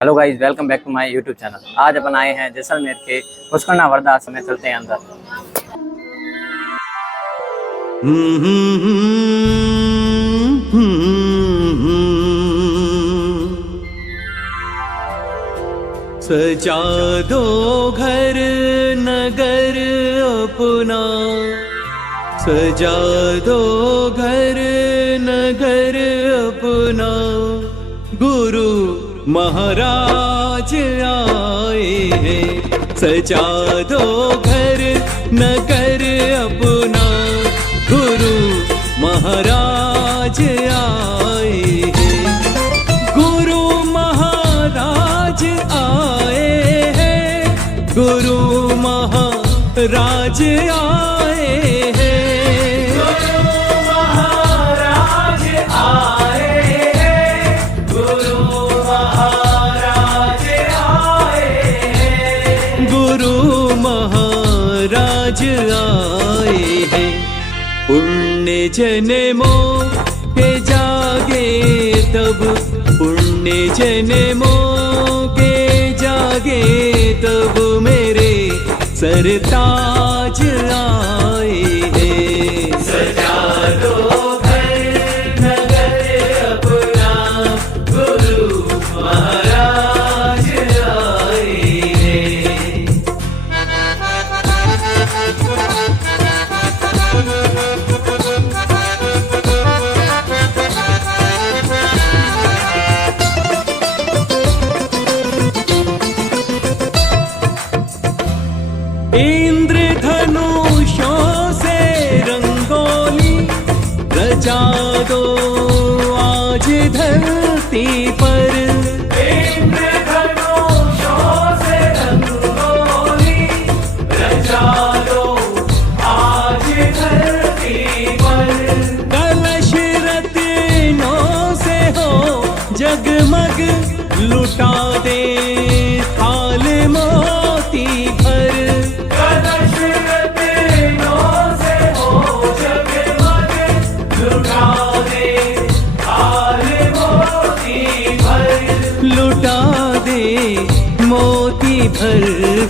Hello guys, welcome back to my YouTube channel. आज अपन आए हैं जैसलमेर के पुष्करना वर्धा आश्रम में। चलते हैं अंदर। सजा दो घर नगर अपना, सजा दो घर नगर अपना। गुरु महाराज आए हैं, सजा दो घर नगर अपना। गुरु महाराज आए हैं, गुरु महाराज आए हैं, गुरु महाराज आए हैं, गुरु महाराज आए हैं, गुरु महाराज आए हैं, गुरु महाराज आए हैं। पुण्य जन्मों के जागे तब, पुण्य जन्मों के जागे तब मेरे सरताज आए हैं। सजा दो घर नगर अपना, गुरु महाराज आए हैं। इंद्रधनुषों से रंगोली रचा दो आज धरती पर। इंद्रधनुषों से रंगोली रचा दो आज धरती पर। कलश रत्नों से हो जगमग, लुटा दे थाल मोती भर। लुटा दे मोती भर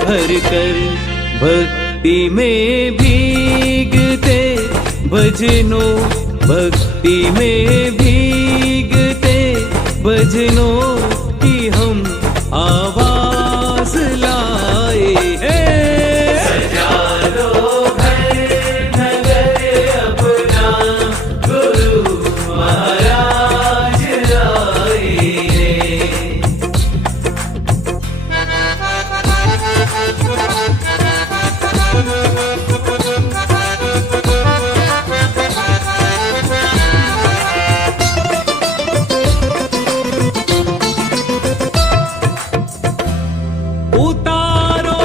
भर कर, भक्ति में भीगते भजनों, भक्ति में भीगते भजनों की हम आवाज लाए हैं। सजा दो घर नगर अपना, गुरु महाराज आए हैं। उतारो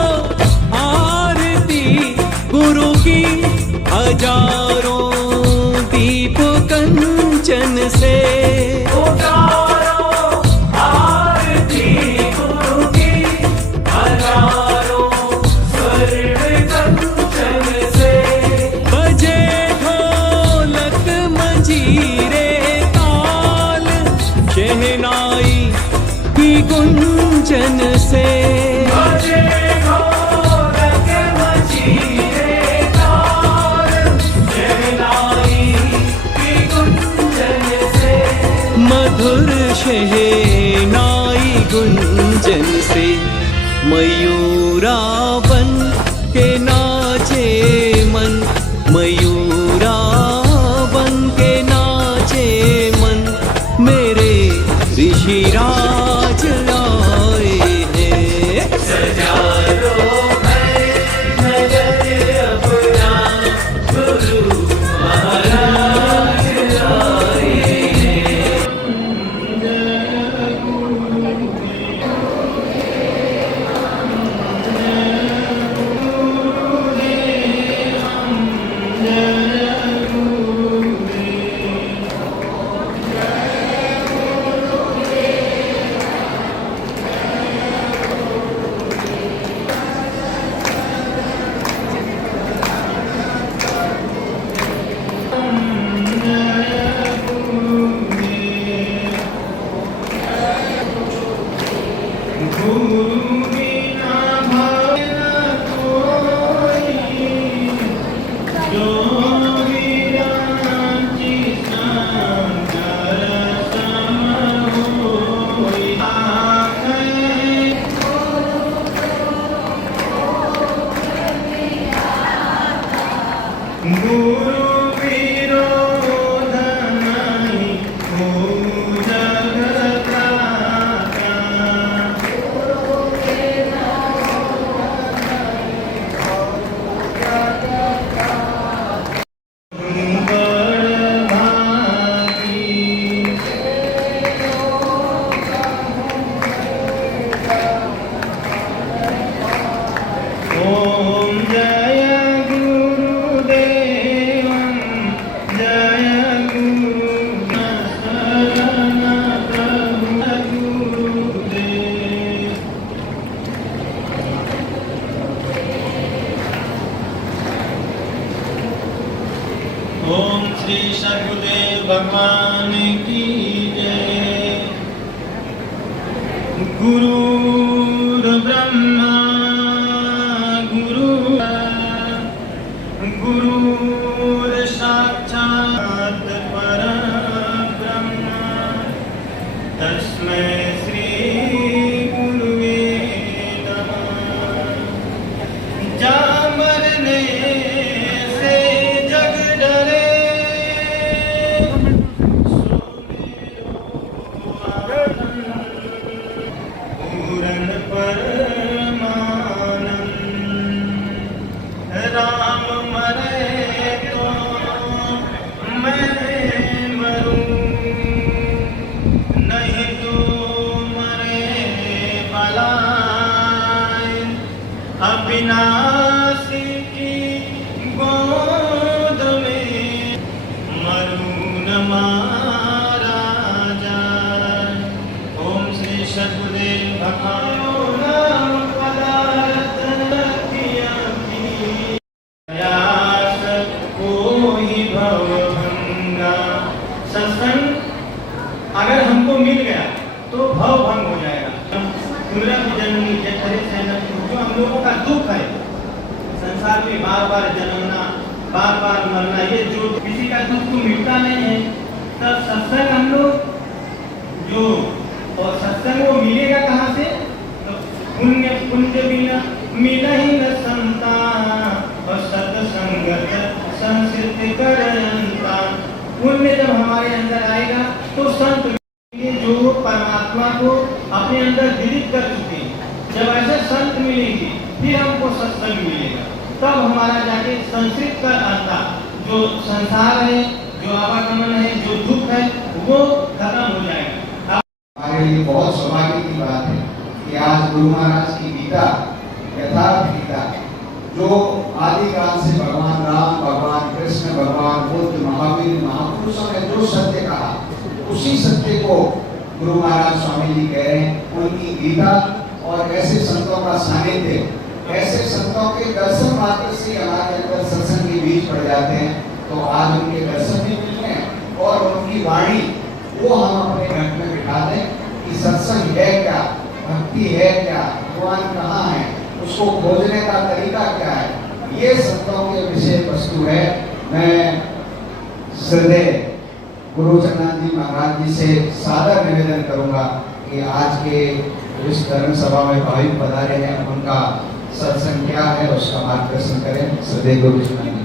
आरती गुरु की हजारों दीप कंचन से। उतारो आरती गुरु की हजारों स्वर्ण कंचन से। बजे ढोलक मंजीरे ताल, शहनाई की गुंजन से। मधुर शहनाई गुंजन से मयूरा बन के नाचे मन, मयूरा बन के नाचे मन। मेरे ऋषिराज आए हैं। सजा दो घर नगर अपना, गुरु महाराज आए हैं। गुरु बिना भाव न कोई, जो विराची शंकर सम होई। गुरु विरोध नहीं हो जगत त्राता। ओम जय गुरुदेव, जय गुरु शरण प्रभु गुरुदेव। ओम श्री सद्गुरुदेव भगवान की जय। गुरुर् ब्रह्मा गुरुर् साक्षात् परब्रह्म, तस्मै श्री गुरुवे नमः। जामरने से जग डरे, सो मेरो आनंद पूरन परमानंद। राम मरे तो मैं मरूं, नहीं तो मरे बलाए। अविनाशी की गोद में मरूं न मारा जाए। ओम श्री सद्गुरुदेव भगवान अगर हमको मिल गया तो भव भंग हो जाएगा। पुनर्जन्मी जठरे सहना, जो हम लोगों का दुख है संसार में, बार बार जन्मना, बार बार मरना, ये जो किसी का दुख तो मिटता नहीं है। तब सत्संग हम लोग जो, और सत्संग वो मिलेगा कहाँ से? तो पुण्य बिना मिला ही न संता, और सत्संगत संसिद्ध करंता। पुण्य जब हमारे अंदर आएगा तो संत जो परमात्मा को अपने अंदर विदित कर चुके हैं, जब ऐसे संत मिलेंगे फिर हमको सत्संग मिलेगा। तब हमारा जाके संस्कृत का आता जो संसार है, जो आवागमन है, जो दुख है, वो खत्म हो जाएगा। हमारे लिए बहुत सौभाग्य की बात है कि आज गुरु महाराज की गीता, यथार्थ गीता, जो आदिकाल से भगवान राम, भगवान कृष्ण, भगवान बुद्ध, महावीर, महापुरुषों ने जो सत्य कहा, उसी सत्य को गुरु महाराज स्वामी जी कह रहे हैं। उनकी गीता और ऐसे संतों का सानिध्य, ऐसे संतों के दर्शन मात्र से हमारे अंदर सत्संग के बीच पड़ जाते हैं। तो आज उनके दर्शन भी मिल रहे हैं और उनकी वाणी वो हम अपने घर में बिठा दें कि सत्संग है क्या, भक्ति है क्या, भगवान कहाँ है, उसको खोजने का तरीका क्या है, ये संतों के विषय वस्तु है। मैं श्रद्धेय गुरु जगन्नाथ जी महाराज जी से सादर निवेदन करूंगा कि आज के इस धर्म सभा में भाविक पधारे हैं, उनका सत्संग क्या है उसका मार्गदर्शन करें। श्रद्धेय गुरु जगन्नाथ जी।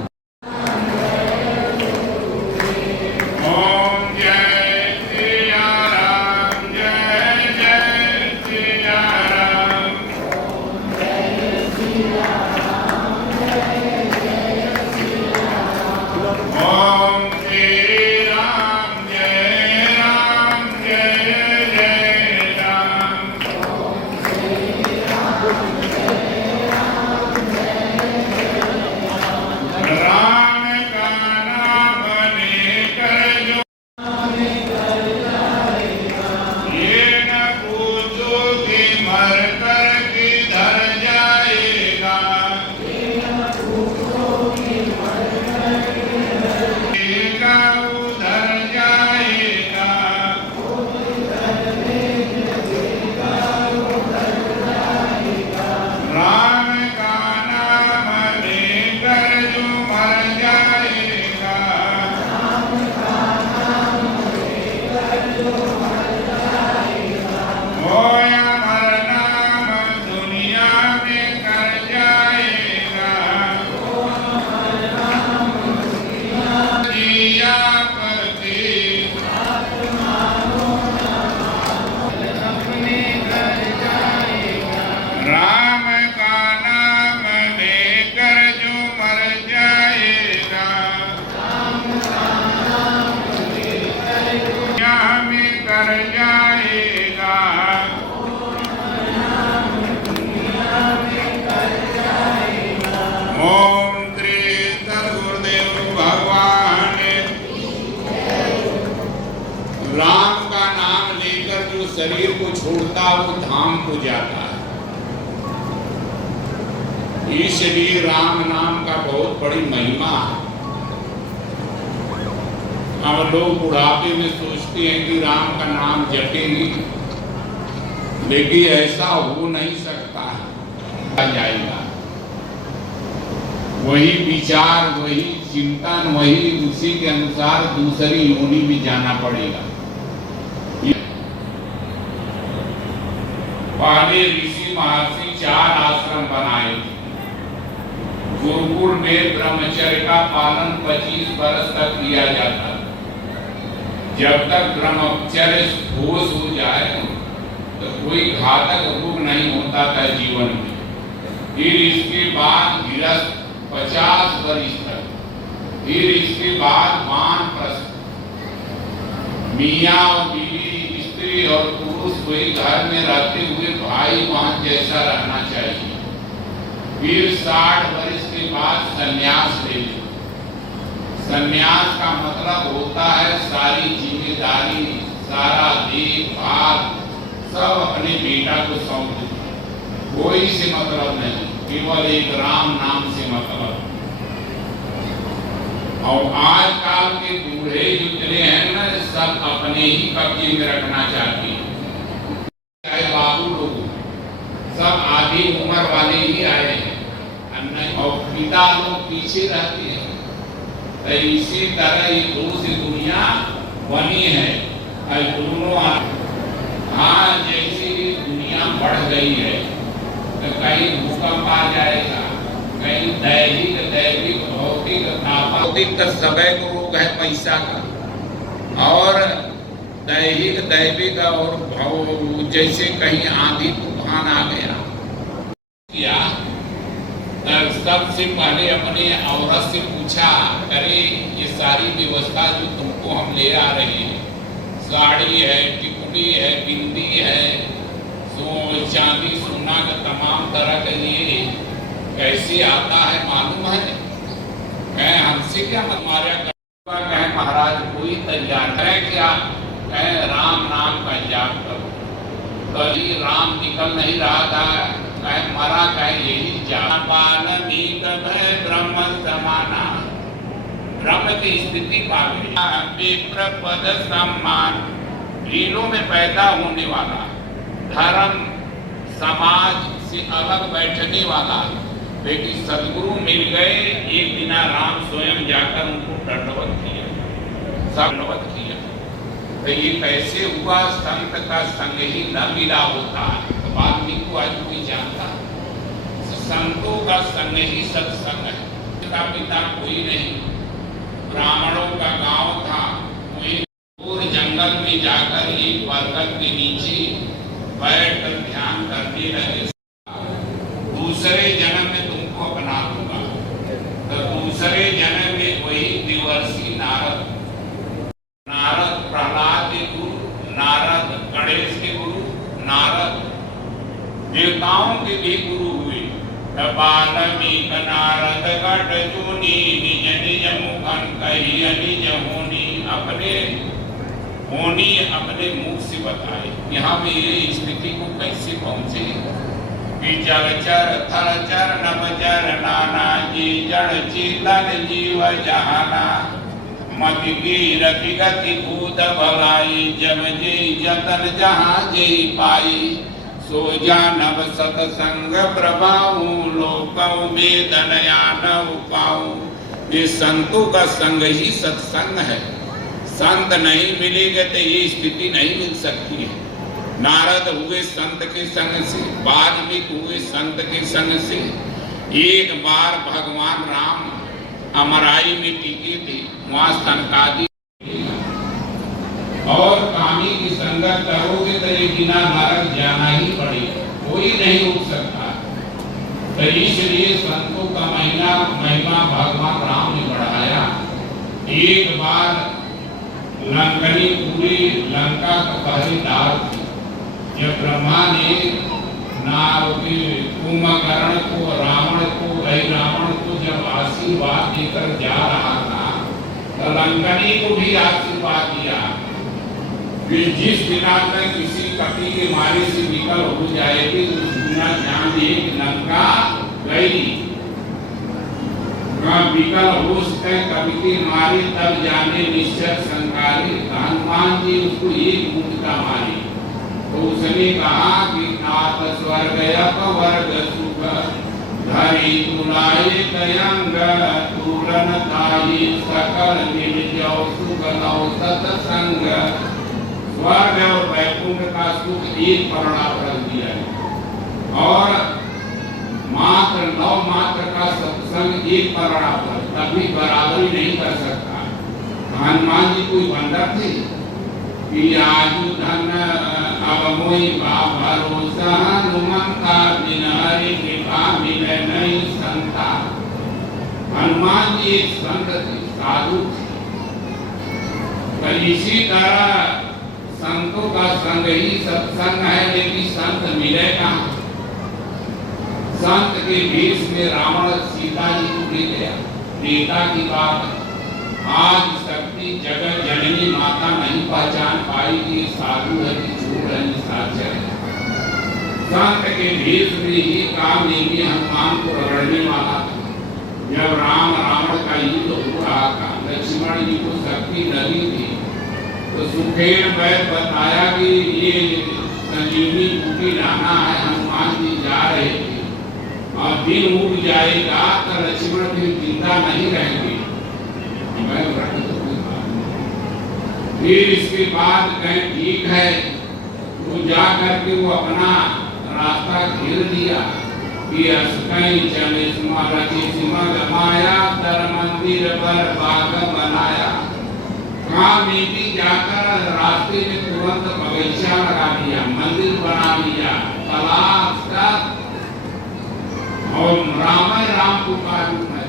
होता वो धाम को जाता है। इसलिए राम नाम का बहुत बड़ी महिमा है। अब लोग बुढ़ापे में सोचते हैं कि राम का नाम जपेंगे, लेकिन ऐसा हो नहीं सकता है। जाएगा वही विचार, वही चिंतन, वही उसी के अनुसार दूसरी योनि में जाना पड़ेगा। पहले ऋषि महर्षि 4 आश्रम बनाए थे। गुरुकुल में ब्रह्मचर्य का पालन 25 वर्ष तक किया जाता। जब तक ब्रह्मचर्य होश हो जाए तो कोई घातक रोग नहीं होता था जीवन में। फिर इसके बाद गृहस्थ 50 वर्ष तक, फिर इसके बाद वानप्रस्थ। मियाँ और बीवी, स्त्री और पुरुष वही घर में रहते हुए भाई बहन जैसा रहना चाहिए। फिर 60 वर्ष के बाद संन्यास ले लो। संन्यास का मतलब होता है सारी जिम्मेदारी, सारा देखभाल सब अपने बेटा को सौंप दो। कोई से मतलब नहीं, केवल एक राम नाम से मतलब। और आजकल के बूढ़े जितने हैं ना, सब अपने ही कब्जे में रखना चाहते हैं। चाहे बाबू लोग सब आधी उम्र वाले ही आए हैं और पिता लोग पीछे रहते हैं। तो इसी तरह ये दूसरी दुनिया बनी है। दोनों हाँ, जैसी दुनिया बढ़ गई है तो कहीं भूकंप आ जाएगा, कहीं दैहिक दैविक भौतिक तो सबै को रोग है पैसा का, और दैहिक दैविक और जैसे कहीं आंधी तूफान आ गया। सबसे पहले अपने औरत से पूछा, अरे ये सारी व्यवस्था जो तुमको हम ले आ रहे हैं, साड़ी है, टिकुली है, बिंदी है, चांदी सोना का तमाम तरह का, ये कैसे आता है मालूम है? कहे हमसे क्या हमारे कहे महाराज कोई तैयार है क्या? कहे राम नाम का जाप करो। तो राम निकल नहीं रहा था, कहे मरा, कहे यही जाप। ब्रह्म समाना, ब्रह्म की स्थिति पा गई। पद सम्मान, तीनों में पैदा होने वाला, धर्म समाज से अलग बैठने वाला। लेकिन सदगुरु मिल गए। एक दिन राम स्वयं जाकर उनको दंडवत किया, दंडवत किया। तो ये कैसे हुआ? संत का संग ही न मिला होता। वाल्मीकि को आज कोई जानता? संतों का संग ही सत्संग है। पिता पिता कोई नहीं। ब्राह्मणों का गांव था, वही दूर जंगल में जाकर एक बरगद के नीचे बैठकर ध्यान करते रहे। दूसरे जन्म में तुमको अपना दूंगा। तो दूसरे जन्म में वही देवर्षि नारद, नारद प्रहलाद के गुरु, नारद गणेश के गुरु, नारद देवताओं के भी गुरु हुए। वाल्मीकि नारद गढ़ जूनी, निज निज मुखन कही निज होनी। अपने होनी अपने मुख से बताए। यहाँ में ये स्थिति को कैसे पहुंचे कि जलचर थलचर नभचर नाना जी, जड़ चेतन जीव जहाना। मति गिरत गति भूत भलाई, जब जे जतन जहाँ जे पाई। सो जानव सतसंग प्रभाऊ, लोकौ वेदन आनव पाऊ। ये संतों का संग ही सत्संग है। संत नहीं मिलेगा तो ये स्थिति नहीं मिल सकती है। नारद हुए संत के संग से, वाल्मीकि हुए संत के संग से। एक बार भगवान राम अमराई में टिके थे, वहां सनकादि और कामी की संगत करोगे तो ये बिना नरक जाना ही पड़ेगा, कोई नहीं रोक सकता। तो इसलिए संतों का महिमा भगवान राम ने बढ़ाया। एक बार लंकनी पूरी लंका का पहरेदार थी। जब ब्रह्मा ने कुंभकर्ण को, रावण को जब आशीर्वाद देकर जा रहा था तो लंकनी को भी आशीर्वाद दिया। जिस बिना तक किसी कपि के मारे से विकल हो जाएगी उस बिना जान एक लंका गई। विकल होश तय कवि के मारे तब जाने निश्चय संकारी। हनुमान जी उसको एक मुंह का मारे तो उसने कहा कि नाथ स्वर्ग अपवर्ग सुख धरी तुलाए तयंग तुरन ताई सकल निर्जौ सुख नौ सत्संग। स्वर्ग और वैकुंठ का सुख एक परणा पर दिया है और मात्र 9 मात्र का सत्संग एक परणा पर तभी बराबरी नहीं कर सकता। हनुमान जी कोई बंदर थे कि आजू धन अब मोई बा भरोसा हनुमंता बिन हरि कृपा मिले नहीं संता। हनुमान जी एक संत थे, साधु थे। तो इसी तरह संतों का संग ही सत्संग है, लेकिन संत मिले कहाँ। संत के भेष में रावण सीता जी को ले गया। नेता की बात आज शक्ति जगत जननी माता नहीं पहचान पाई कि साधु है कि चोर है निशाचर है। संत के भेष में ही काम नहीं हनुमान को रगड़ने वाला था। जब रावण का युद्ध हो रहा था, लक्ष्मण जी को शक्ति लगी थी तो सुखेन वैद्य बताया कि ये संजीवनी बूटी लाना है। हनुमान जी जा रहे थे और दिन उग जाएगा तो लक्ष्मण फिर जिंदा नहीं रहेंगे। फिर इसके बाद कहीं ठीक है वो जा करके वो अपना रास्ता घेर दिया कि असकई चले गमाया तर मंदिर पर बाग बनाया। काम नीति जाकर रास्ते में तुरंत बगीचा लगा दिया, मंदिर बना दिया, तालाब का और राम पुकारू है।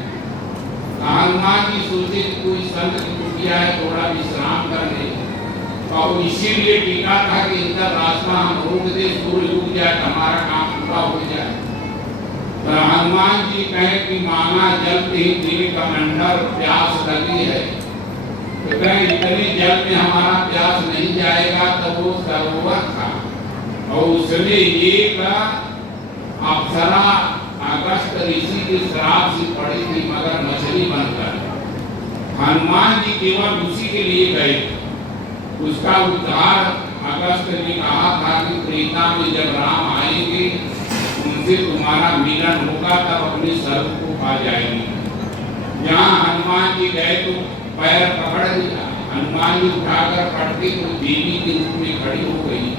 हनुमान जी सोचे कोई संत की कुटिया है, थोड़ा विश्राम कर ले और इसीलिए टीका था कि इनका रास्ता हम रोक दे, सूर्य उग जाए हमारा काम पूरा हो जाए। तो हनुमान जी कहे कि मांगा जल ही दिल का मंडल प्यास लगी है। तो कहे इतने जल में हमारा प्यास नहीं जाएगा। तो वो सरोवर था और उसने एक अप्सरा अगस्त ऋषि के श्राप से पड़ी थी मगर मछली बनकर। हनुमान जी केवल उसी के लिए गए। उसका उद्धार अगस्त ने कहा था कि त्रेता में जब राम आएंगे उनसे तुम्हारा मिलन होगा तब अपने सर्व को पा जाएंगे। जहाँ हनुमान जी गए तो पैर पकड़ लिया। हनुमान जी उठाकर पटके तो देवी के रूप में खड़ी हो गई।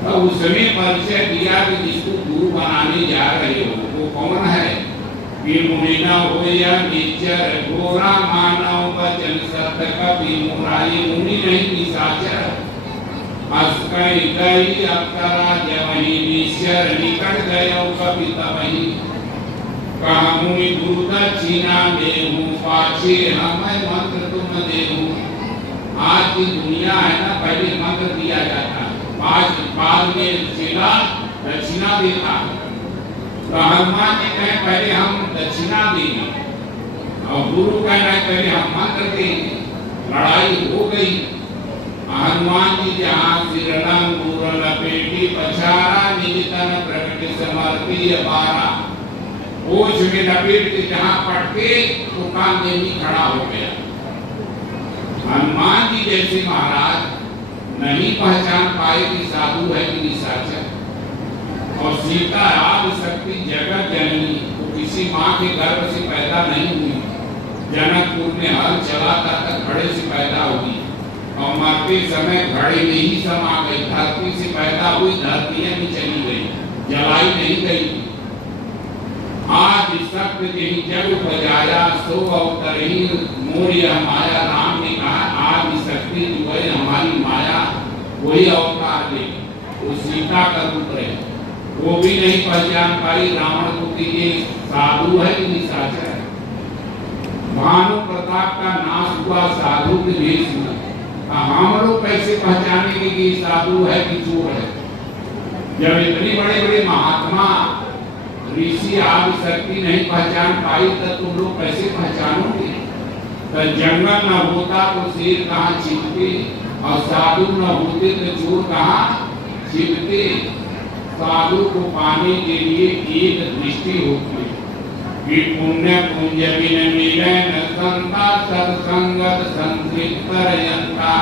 तो उसने परिचय दिया कि जिसको गुरु बनाने जा रहे हो वो कौन है। कि मुनिना हो या निचर गोरा मानव वचन सत्य कभी मुरारी मुनि नहीं निशाचर। अस्कई गई अप्सरा जवही निश्चर निकट गयो कभी तबही। कहा मुनि गुरु दक्षिणा देहूं पाछे हमें मंत्र तुम देहूं। आज की दुनिया है ना, पहले मंत्र दिया जाता है, बाद में शिला दक्षिणा देता है। तो हनुमान जी कहे पहले हम दक्षिणा देंगे और गुरु कह रहे पहले हम मंत्र देंगे। लड़ाई हो गई। हनुमान जी जहाँ सिरलंग पूर्ण लपेटी पछारा निजितन प्रकट समर्पी अपारा। ओझ में लपेट के जहाँ पटके तो कान देवी खड़ा हो गया। हनुमान जी जैसे महाराज नहीं पहचान पाए कि साधु है कि निशाचर। और सीता आदि शक्ति जगत जननी वो किसी माँ के गर्भ से पैदा नहीं हुई। जनकपुर में हल चलाता तक घड़े से पैदा हुई और मरते समय घड़े में ही समा गई। धरती से पैदा हुई, धरती में चली गई, जलाई नहीं गई। आज शक्ति यही जग बजाया सो अवतर ही मोरिया माया। राम ने कहा आज शक्ति जो है हमारी माया वही अवतार ले, वो सीता का रूप रहे। वो भी नहीं पहचान पाई रावण को कि ये साधु है कि निशाचर है। भानु प्रताप का नाश हुआ साधु के भेष में। हम लोग कैसे पहचानेंगे कि साधु है कि चोर है। जब इतने बड़े बड़े महात्मा ऋषि आदि शक्ति नहीं पहचान पाई तो तुम लोग कैसे पहचानोगे। तो जंगल न होता तो शेर कहाँ छिपते, और साधु न होते तो चोर कहाँ छिपते। साधु को पाने के लिए एक दृष्टि होती है कि पुण्य पुंज बिन मिलन संता सत्संगत संतृप्त रयंता।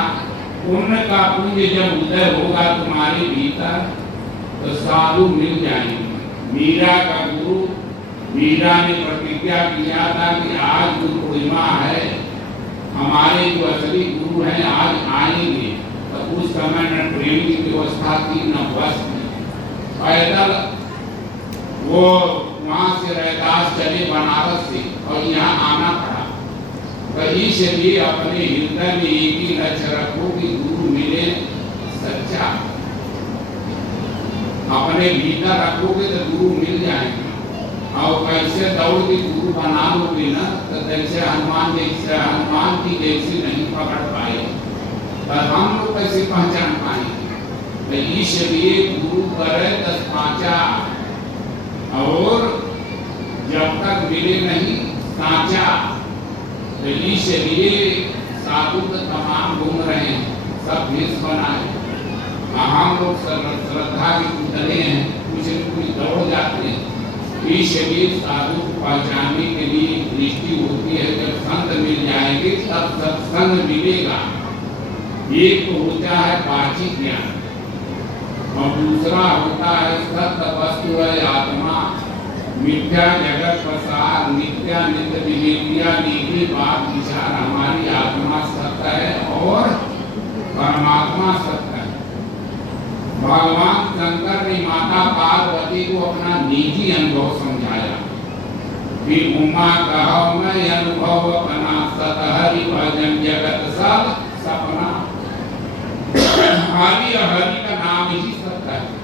पुण्य का पुंज जब उदय होगा तुम्हारे भीतर तो साधु मिल जाएंगे। मीरा का गुरु, मीरा ने प्रतिज्ञा किया था कि आज गुरु पूर्णिमा है, हमारे जो असली गुरु हैं आज आएंगे। तो उस समय न ट्रेन की व्यवस्था थी न बस थी, पैदल वो वहां से रैदास चले बनारस से और यहाँ आना पड़ा। तो इसलिए अपने हृदय में एक ही लक्ष्य रखो कि गुरु मिले सच्चा। अपने भीतर रखोगे तो गुरु मिल जाएंगे। और कैसे दौड़ के गुरु बना लोगे ना तो जैसे हनुमान की जैसे नहीं पकड़ पाए तो हम लोग कैसे पहचान पाएंगे। तो इसलिए गुरु करे 10 पांचा और जब तक मिले नहीं साचा। तो इसलिए साधु तो तमाम घूम रहे हैं, सब भेष बनाए। हम लोग श्रद्धा के पुतले हैं, कुछ न कुछ दौड़ जाते हैं। इसलिए साधु को पहचानने के लिए दृष्टि होती है। जब संत मिल जाएंगे तब सत्संग मिलेगा। एक तो होता है बाह्य ज्ञान और दूसरा होता है सत्य वस्तु है आत्मा। मिथ्या जगत प्रसार, नित्या नित्य विवेकिया नीति बात विचार। हमारी आत्मा सत्य है और परमात्मा सत्य है। भगवान शंकर ने माता पार्वती को अपना निजी अनुभव समझाया कि उमा कहो मैं अनुभव अपना सत हरि भजन जगत सब सपना। हरि और हरि का नाम ही सत्य है।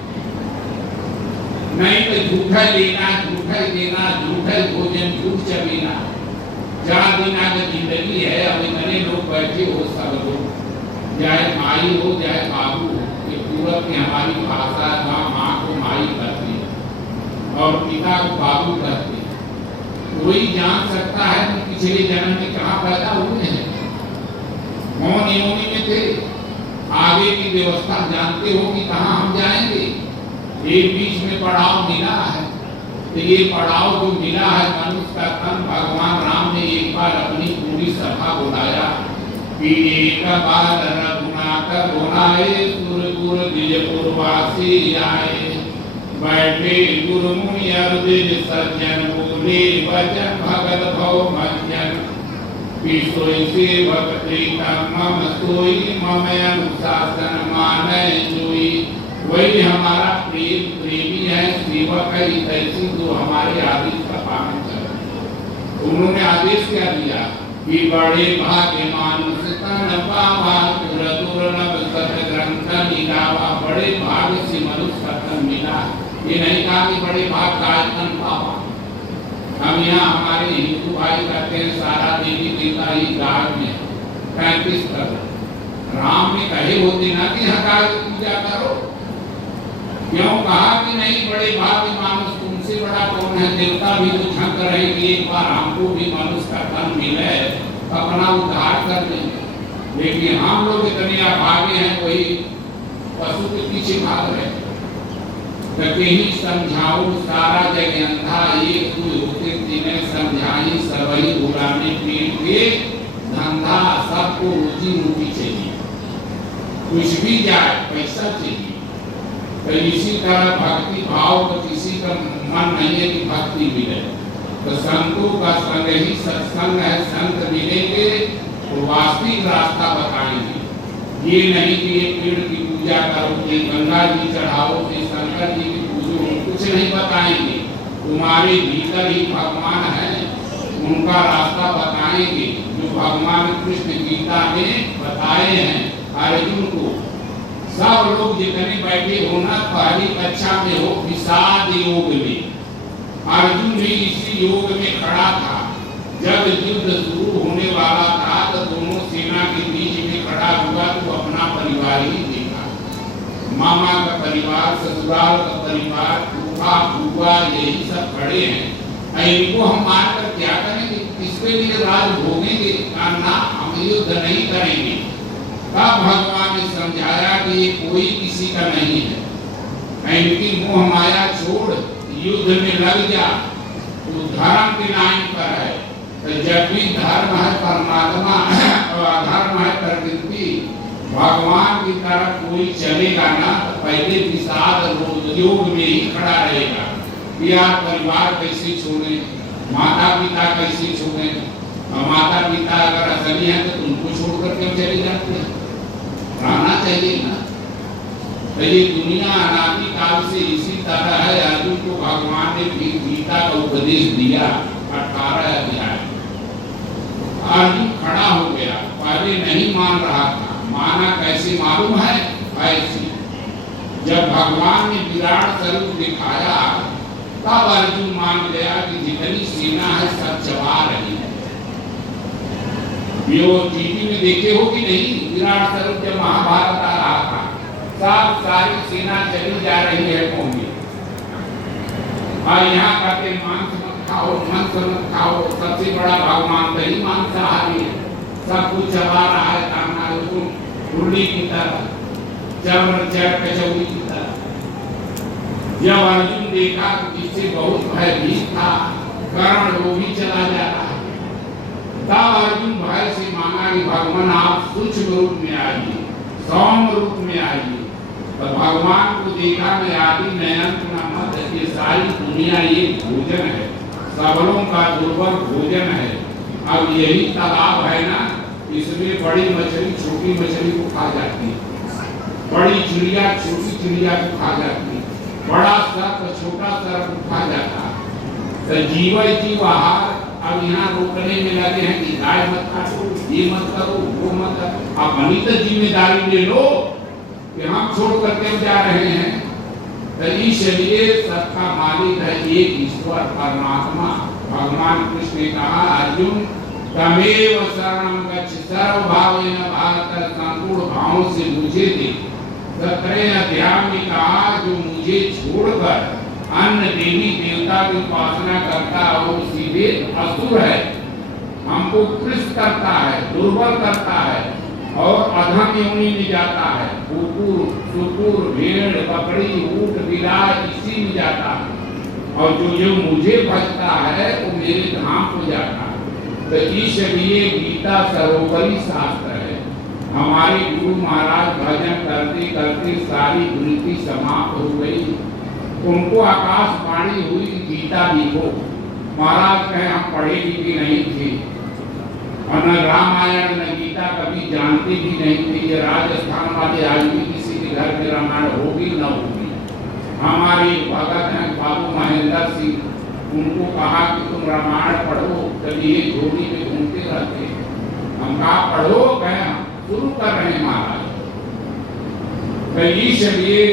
नहीं तो झूठा लेना, झूठा देना, झूठा भोजन, झूठ चबीना। 4 दिन की जिंदगी है। अब इतने लोग बैठे हो, सब लोग चाहे माई हो चाहे बाबू हो, ये पूरब की हमारी भाषा है। माँ को माई कहते हैं और पिता को बाबू कहते हैं। कोई जान सकता है कि पिछले जन्म में कहाँ पैदा हुए हैं, कौन योनि में थे, आगे की व्यवस्था जानते हो कि कहाँ हम जाएंगे। एक बीच में पड़ाव मिला है। तो ये पड़ाव जो मिला है मनुष्य का तन, भगवान राम ने एक बार अपनी पूरी सभा बुलाया कि एक बार रघुनाथ बुलाए सुरपुर द्विजपुरवासी आए। बैठे गुरु मुनि अर्दिज सज्जन बोले वचन भगत भव मंजन। सोई सेवक प्रीतम मम सोई मम अनुशासन माने जोई। वही हमारा प्रेमी है, सेवक है, ऐसी जो हमारे आदेश का पालन करे। उन्होंने आदेश क्या दिया कि बड़े भाग्य मानुष तन पावा तुर दुर्लभ सत ग्रंथ निगावा। बड़े भाग्य से मनुष्य का तन मिला। ये नहीं कहा कि बड़े भाग का तन पावा। हम यहाँ हमारे हिंदू भाई कहते हैं सारा देवी देवता ही गाय में 35 करोड़। राम ने कहे होते ना कि गाय की पूजा करो। क्यों कहा कि नहीं बड़े भाग्य मानुष तुमसे बड़ा कौन है। देवता भी तो झंक रहे कि एक बार हमको भी मनुष्य का तन मिले, अपना उद्धार कर देंगे। लेकिन हम लोग इतने अभागे हैं, वही पशु के पीछे भाग रहे। कहीं समझाओ सारा जग अंधा, एक कोई होते जिन्हें समझाई सबही बुलाने पेट के धंधा। सबको रोजी रोटी चाहिए, कुछ भी जाए पैसा चाहिए। तो इसी तरह भक्ति भाव तो किसी का मन नहीं है कि भक्ति मिले। तो संतों का संग ही सत्संग है। संत मिलेंगे तो वास्तविक रास्ता बताएंगे। ये नहीं कि एक पेड़ की पूजा करो, ये गंगा जी चढ़ाओ, ये शंकर जी की पूजो, कुछ नहीं बताएंगे। तुम्हारे भीतर ही भगवान है, उनका रास्ता बताएंगे जो भगवान कृष्ण गीता में बताए हैं अर्जुन को। सब लोग जितने बैठे हो ना पहली कक्षा में हो विषाद योग में। अर्जुन भी इसी योग में खड़ा था। जब युद्ध शुरू होने वाला था तो दोनों सेना के बीच में खड़ा हुआ तो अपना परिवार ही देखा। मामा का परिवार, ससुराल का परिवार, फूफा फूफा यही सब खड़े हैं। इनको हम मारकर क्या करेंगे, किसके लिए राज भोगेंगे। ना हम युद्ध नहीं करेंगे। तब भगवान ने समझाया कि ये कोई किसी का नहीं है, इनकी मोह माया छोड़ युद्ध में लग जा, तो धर्म के लाइन पर है। तो जब भी धर्म है परमात्मा और अधर्म है प्रकृति, भगवान की तरफ कोई चलेगा ना तो पहले विषाद योग में ही खड़ा रहेगा। यार परिवार कैसे छोड़े, माता पिता कैसे छोड़े, और माता पिता अगर असली है तो तुमको छोड़ करके चले जाते हैं, रहना चाहिए ना। तो ये दुनिया अनादि काल से इसी तरह है। अर्जुन को भगवान ने गीता का उपदेश दिया 18 अध्याय। अर्जुन खड़ा हो गया, पहले नहीं मान रहा था, माना कैसे मालूम है ऐसी। जब भगवान ने विराट स्वरूप दिखाया तब अर्जुन मान गया कि जितनी सेना है सब चबा रही है। ये वो टीवी में देखे हो कि नहीं, विराट स्वरूप जब महाभारत आ रहा था सब सारी सेना चली जा रही है कौमी, और यहाँ कहते मांस मत खाओ, मांस मत खाओ, सबसे बड़ा भगवान दही मांसाहारी है, सब कुछ चबा रहा है कामना उर्ली की तरह, चर कचौड़ी की तरह। जब अर्जुन देखा कि जिससे बहुत भयभीत था कर्ण, वो भी चला जा रहा है, तब अर्जुन भय से मांगा कि भगवान आप सूक्ष्म रूप में आइए, सौम्य रूप में आइए। तो भगवान को देखा मैं आदि नयन मत, ये सारी दुनिया ये भोजन है, सबलों का दुर्बल भोजन है। अब यही तालाब है ना, इसमें बड़ी मछली छोटी मछली को खा जाती है, बड़ी चिड़िया छोटी चिड़िया को खा जाती है, बड़ा सर्प छोटा सर्प को खा जाता है। तो जीव आहार अब यहाँ रोकने में लगे हैं कि गाय मत काटो, ये मत करो, वो मत करो। अपनी तो जिम्मेदारी ले लो कि हम छोड़ करके जा रहे हैं। तो इसलिए सबका मालिक है एक ईश्वर परमात्मा। भगवान कृष्ण ने कहा अर्जुन तमेव शरणं गच्छ, सर्वभावेन भारत, संपूर्ण भावों से मुझे दे। 17 अध्याय में कहा जो मुझे छोड़कर अन्य देवी देवता की उपासना करता है वो सीधे असुर है, हमको कृष्ण करता है, दुर्बल करता है और अधम योनि में जाता है। कुकुर, सुकुर, भेड़, बकरी, ऊंट, बिलाय इसी में जाता है, और जो मुझे भजता है वो मेरे धाम को जाता है। तो इसलिए गीता सर्वोपरि शास्त्र है। हमारे गुरु महाराज भजन करते करते सारी वृत्ति समाप्त हो गई, उनको आकाशवाणी हुई गीता लिखो। महाराज कहे हम पढ़े लिखे नहीं थे और न रामायण न गीता कभी जानते भी नहीं थे। ये राजस्थान वाले आज भी किसी के घर में रामायण होगी न होगी। हमारे भगत हैं बाबू महेंद्र सिंह, उनको कहा कि तुम रामायण पढ़ो, कभी ये झोली में घूमते रहते। हम कहा पढ़ो, कहे शुरू कर रहे हैं महाराज। इसलिए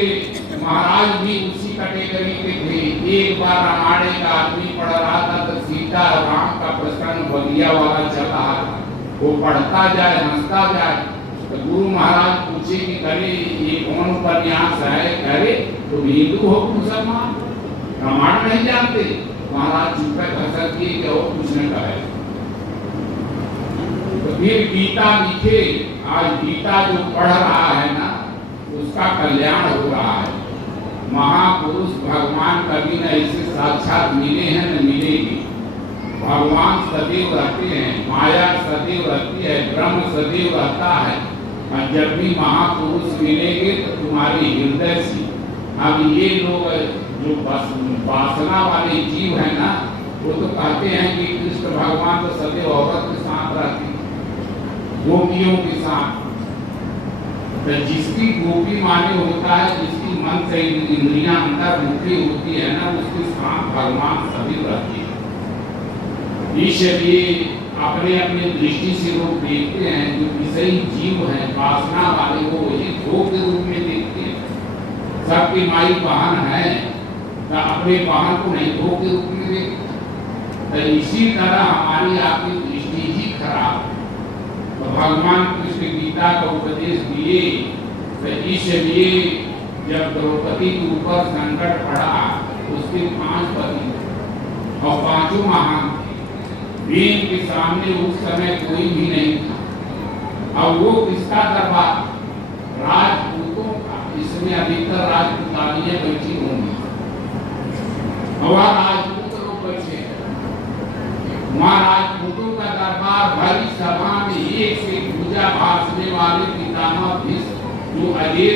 महाराज भी उसी कैटेगरी के थे। एक बार रामायण का आदमी पढ़ रहा था तो सीता और राम का प्रसंग बगिया वाला चल रहा था, वो पढ़ता जाए हंसता जाए। तो गुरु महाराज पूछे कि करे ये कौन उपन्यास है? करे तो हिंदू हो मुसलमान, रामायण नहीं जानते? महाराज चुप कसर किए कि और पूछने का है। तो फिर गीता लिखे। आज गीता जो पढ़ रहा है ना उसका कल्याण हो रहा है। महापुरुष भगवान कभी न इसे साक्षात मिले हैं न मिलेगी। भगवान सदैव रहते हैं, माया सदैव रहती है, ब्रह्म सदैव रहता है। और जब भी महापुरुष मिलेंगे तो तुम्हारे हृदय से। अब ये लोग जो वासना वाले जीव है ना, वो तो कहते हैं कि कृष्ण भगवान तो सदैव औरत के साथ रहते हैं, गोपियों के साथ। तो जिसकी गोपी माने होता है, जिसकी मन से इंद्रियां अंतर्मुखी होती है ना, उसके साथ भगवान सदैव रहते हैं। इसलिए अपने अपने दृष्टि से लोग देखते हैं, जो विषयी जीव है वासना वाले वो वही भोग के रूप में देखते हैं। सबकी माई बहन है तो अपने बहन को नहीं भोग के रूप में देखते। तो इसी तरह हमारी आपकी दृष्टि ही खराब। तो भगवान कृष्ण गीता का उपदेश दिए। तो इसलिए जब द्रौपदी के ऊपर संकट पड़ा, उसके 5 पति और 5 महान थे। भीम के सामने उस समय कोई भी नहीं था। अब वो किसका दरबार? राजपूतों का। इसमें अधिकतर राजपूतानियां बैठी होंगी और राजपूत लोग बैठे हैं। वहाँ राजपूतों का दरबार भरी सभा में एक से पूजा भाषने वाले पितामह भीष्म जो अजेय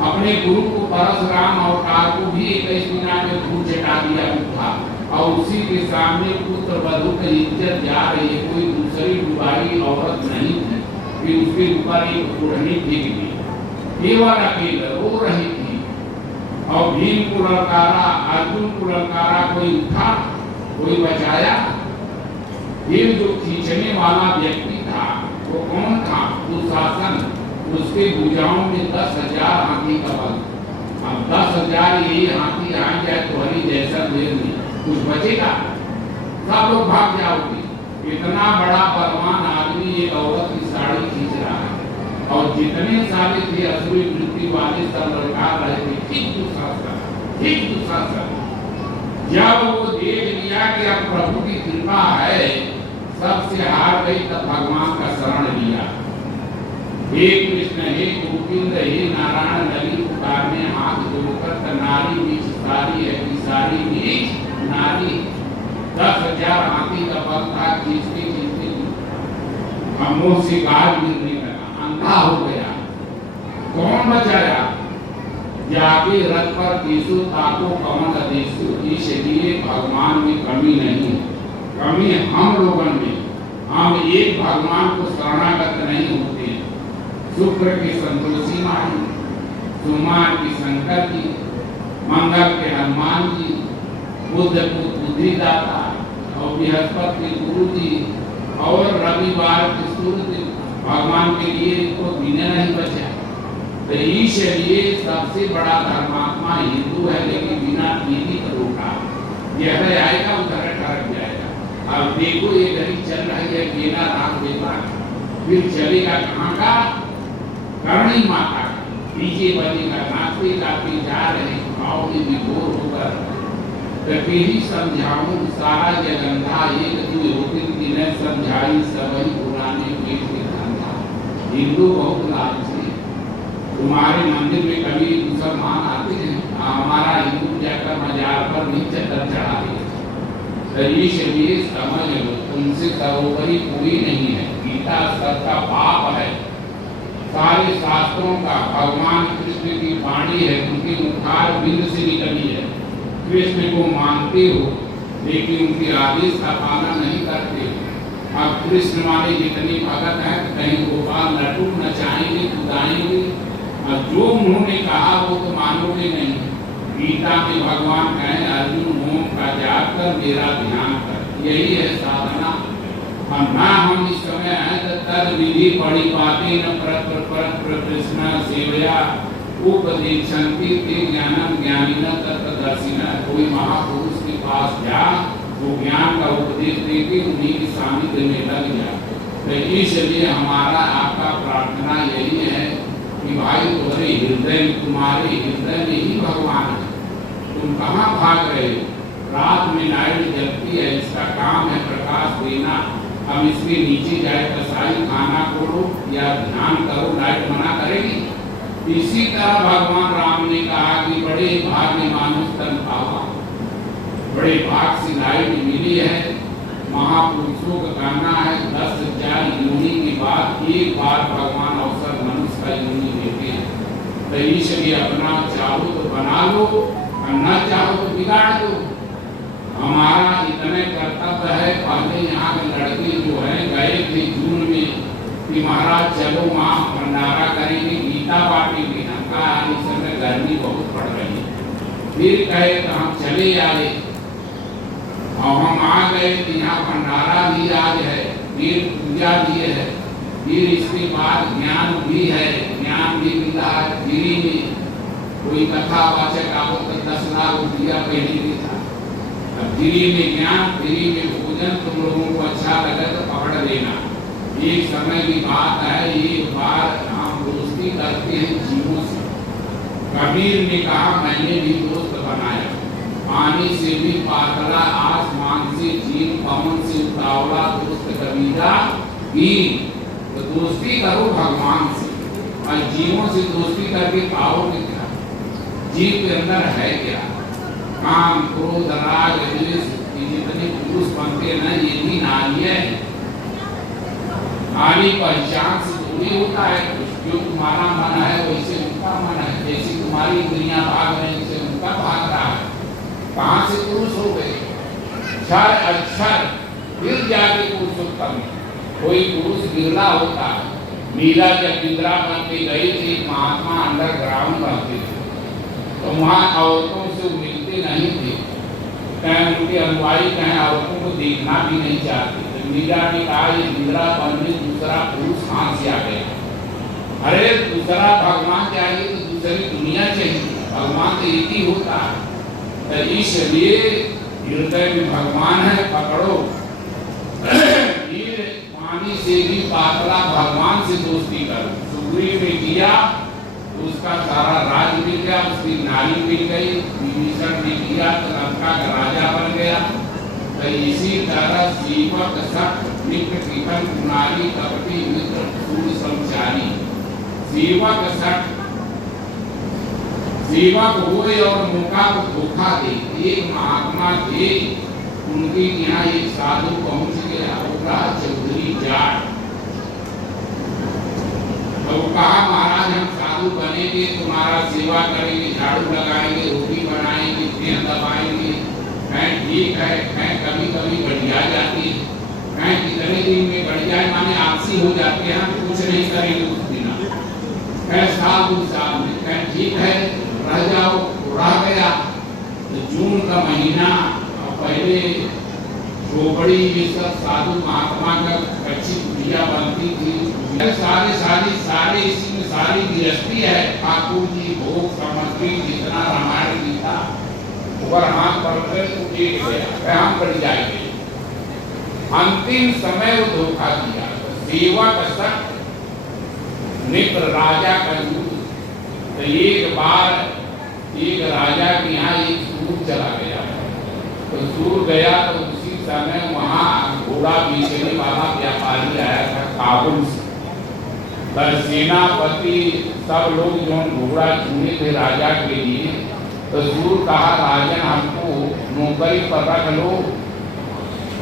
अपने गुरु को परशुराम अवतार को भी 21 दिना में धूल चटा दिया था और उसी के सामने पुत्र वधु की इज्जत जा रही है। कोई दूसरी दुबारी औरत नहीं थी कि उसके ऊपर एक ओढ़नी फेंक दी, केवल अकेले रो रही थी और भीम को ललकारा, अर्जुन को ललकारा, कोई उठा, कोई बचाया। ये जो खींचने वाला व्यक्ति था वो कौन था? दुशासन। उसके भुजाओं में 10,000 हाथी का बल। अब 10,000 यही हाथी आ जाए तो हरी जैसा देर में कुछ बचेगा? सब लोग भाग जाओगे। इतना बड़ा बलवान आदमी एक औरत की साड़ी खींच रहा है और जितने सारे थे असुरी वृत्ति वाले सब ललकार रहे थे, ठीक दुशासन, ठीक दुशासन। जब वो देख लिया कि अब प्रभु की कृपा है, सबसे हार गई, तब भगवान का शरण लिया। हे कृष्ण, हे गोविंद, हे नारायण, नली पुकारने हाथ जोड़कर नारी बीच सारी है कि सारी बीच नारी। 10,000 हाथी का बल था, खींचते खींचते मुंह से गाल गिरने लगा, अंधा हो गया। कौन बचाया? जाके रथ पर केसु ताको कमल देसु। इसलिए भगवान में कमी नहीं, कमी हम लोगों में। हम एक भगवान को शरणागत नहीं होते। शुक्र के संतोषी माई, सोमवार की शंकर जी, मंगल के हनुमान जी, बुध को बुद्धिदाता और बृहस्पति के गुरु जी और रविवार के सूर्य भगवान के लिए इनको बिना नहीं बचा। तो इसलिए सबसे बड़ा धर्मात्मा हिंदू है, लेकिन बिना नीति का रोका। यह आएगा उधर ठहर जाएगा। अब देखो ये घड़ी चल रही है गेना राम देवा, फिर चलेगा कहाँ का? करणी माता का डीजे बजेगा, नाचते गाते जा रहे भाव में विभोर होकर। कभी समझाऊं सारा जगंधा, एक दुई होतिन की न समझाई सबही पुराने पेट के धंधा। हिंदू बहुत लालची। तुम्हारे मंदिर में कभी मुसलमान आते हैं, हमारा हिंदू जाकर मजार पर नहीं चदर चढ़ा दिया। इसलिए समझ लो, तुमसे सरोवरी कोई नहीं है। गीता सबका पाप है, सारे शास्त्रों का भगवान कृष्ण की वाणी है, उनके मुखार बिंद से निकली है। कृष्ण को मानते हो लेकिन उनके आदेश का पालन नहीं करते। अब कृष्ण वाले जितने भगत हैं, कहीं गोपाल लड्डू नचाएंगे, कुदाएंगे, और जो उन्होंने कहा वो तो मानोगे नहीं। गीता में भगवान कहें अर्जुन ओम का जाप कर, मेरा ध्यान कर, यही है साधना। और ना हम इस समय है तद विधि पढ़ी पाते न कृष्ण सेवया उपदेशंति ते ज्ञानम ज्ञानिना तत्तदर्शिना। कोई महापुरुष के पास जा, वो ज्ञान का उपदेश देके उन्हीं के सानिध्य में लग जा। तो इसलिए हमारा आपका प्रार्थना यही है कि भाई तुम्हारे हृदय में, तुम्हारे हृदय में ही भगवान है। तुम कहाँ भाग रहे हो? रात में लाइट जलती है, इसका काम है प्रकाश देना। अब इसके नीचे जाए कसाई खाना खोलो या ध्यान करो, लाइट मना करेगी? इसी तरह भगवान राम ने कहा कि बड़े भाग्य मानुष तन पावा, बड़े भाग से लाइट मिली है। महापुरुषों का कहना है 10,000 योनि के बाद एक बार भगवान अवसर मनुष्य का योनि देते हैं। तो इसलिए अपना चाहो तो बना लो और न चाहो तो बिगाड़ दो। हमारा इतने कर्तव्य है। पहले यहाँ के लड़के जो है गए थे जून में कि महाराज चलो वहाँ भंडारा करेंगे, गीता बांटेंगे। हम कहा इस समय गर्मी बहुत पड़ रही है। फिर कहे तो हम चले आए और हम आ गए कि यहाँ भंडारा भी आज है, फिर पूजा भी है, फिर इसके बाद ज्ञान भी है, ज्ञान भी मिल रहा है। फ्री में कोई कथा वाचक आपको 10 लाख रुपया पहले भी था। फ्री में ज्ञान, फ्री में भोजन, तुम लोगों को अच्छा लगे तो पकड़ लेना। एक समय की बात है, एक बार हम दोस्ती करते हैं जीवों से। कबीर ने कहा मैंने भी दोस्त बनाया, पानी से भी पातला, आसमान से जीन, पवन से उतावला, दोस्त कबीरा हीन। तो दोस्ती करो भगवान से, और जीवों से दोस्ती करके पाओगे क्या? जीव के अंदर है क्या? काम, क्रोध, राग, द्वेष, जितने पुरुष बनते हैं ना, ये भी नारियां हैं। नारी पहचान से दूरी होता है। जो तुम्हारा मन है वैसे उनका मन है, जैसी तुम्हारी इंद्रियां भाग रही है उनका भाग रहा है। कहाँ से पुरुष हो गए? क्षर अक्षर फिर जाके पुरुषोत्तम। कोई पुरुष बिरला होता है। मीरा जब बिंद्रा बन के गई थी, महात्मा अंडरग्राउंड रहते थे, तो वहाँ औरतों से मिलते नहीं थे। कहीं उनके अनुयायी कहीं औरतों को देखना भी नहीं चाहते। तो मीरा ने कहा ये बिंद्रा बन में दूसरा पुरुष कहाँ से आ गया? अरे दूसरा भगवान चाहिए तो दूसरी दुनिया चाहिए, भगवान तो एक ही होता है। तो इसलिए हृदय में भगवान है, पकड़ो। पानी से भी पातला भगवान से दोस्ती करो। सुग्रीव ने किया तो उसका सारा राज मिल गया, उसकी नारी मिल गई। विभीषण ने किया तो लंका का राजा बन गया। तो इसी तरह सेवक सख मित्र कृपन कुनारी कपटी मित्र सूर्य संचारी। सेवक सख सेवक होए और मौका को धोखा दे। एक महात्मा थे, उनके यहाँ एक साधु पहुंच गया, चौधरी जाट। तो कहा महाराज हम साधु बनेंगे, तुम्हारा सेवा करेंगे, झाड़ू लगाएंगे, रोटी बनाएंगे, पेड़ दबाएंगे। मैं ठीक है, मैं कभी कभी बढ़िया जाती है, मैं कितने दिन में बढ़ जाए माने आपसी हो जाते हैं, हम कुछ नहीं करेंगे उस बिना। मैं साल 2 साल में मैं ठीक है रह जाओ, रह गया। तो जून का महीना, पहले झोपड़ी ये सब साधु महात्मा का अच्छी पूजा बनती थी। सारे इसी में सारी गृहस्थी है। ठाकुर जी भोग सामग्री जितना रामायण गीता ऊपर हाथ पड़कर तो एक गया, हम पड़ जाएंगे। अंतिम समय वो धोखा दिया। सेवक सख मित्र राजा का युद्ध। तो एक बार एक राजा के यहाँ एक सूर चला गया। तो सूर गया तो उसी समय वहाँ घोड़ा बेचने वाला व्यापारी आया था काबुल से। सेनापति सब लोग जो घोड़ा चुने थे राजा के लिए। तो सूर कहा राजन हमको नौकरी पर रख लो।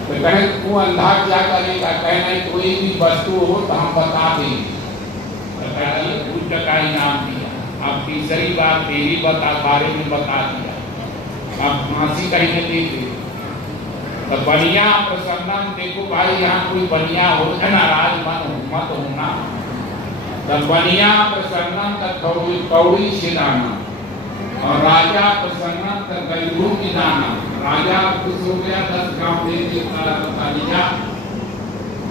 तो कहे तू अंधा क्या करेगा? कहे नहीं कोई भी वस्तु हो तो हम बता देंगे। कुछ टका इनाम दिया। अब तीसरी बार तेरी बारे में बता दिया। अब फांसी कहीं नहीं देते। तो बनिया प्रसन्नम, देखो भाई यहाँ कोई बनिया हो जाए नाराज मत होना। तो बनिया प्रसन्नम तो कौड़ी से दाना, और राजा प्रसन्नम तो गरीबों की दाना। राजा खुश हो गया, 10 गाँव दे दिया।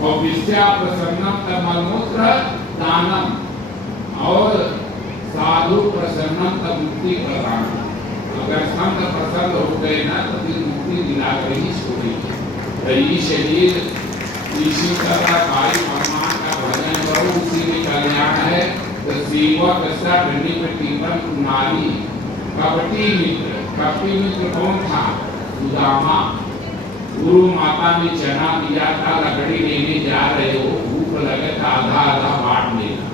और विद्या प्रसन्नम तो मलमूत्र दानम, और साधु प्रसन्नम तो मुक्ति प्रदान। अगर संत प्रसन्न हो गए ना तो फिर मुक्ति दिलाकर ही छोड़ेंगे। तो ये शरीर इसी तरह भाई भगवान का भजन करो, उसी में कल्याण है। तो सेवक नारी कपटी मित्र कौन था? सुदामा। गुरु माता ने चना दिया था, लकड़ी लेने जा रहे हो, भूख लगे था, आधा बांट लेना।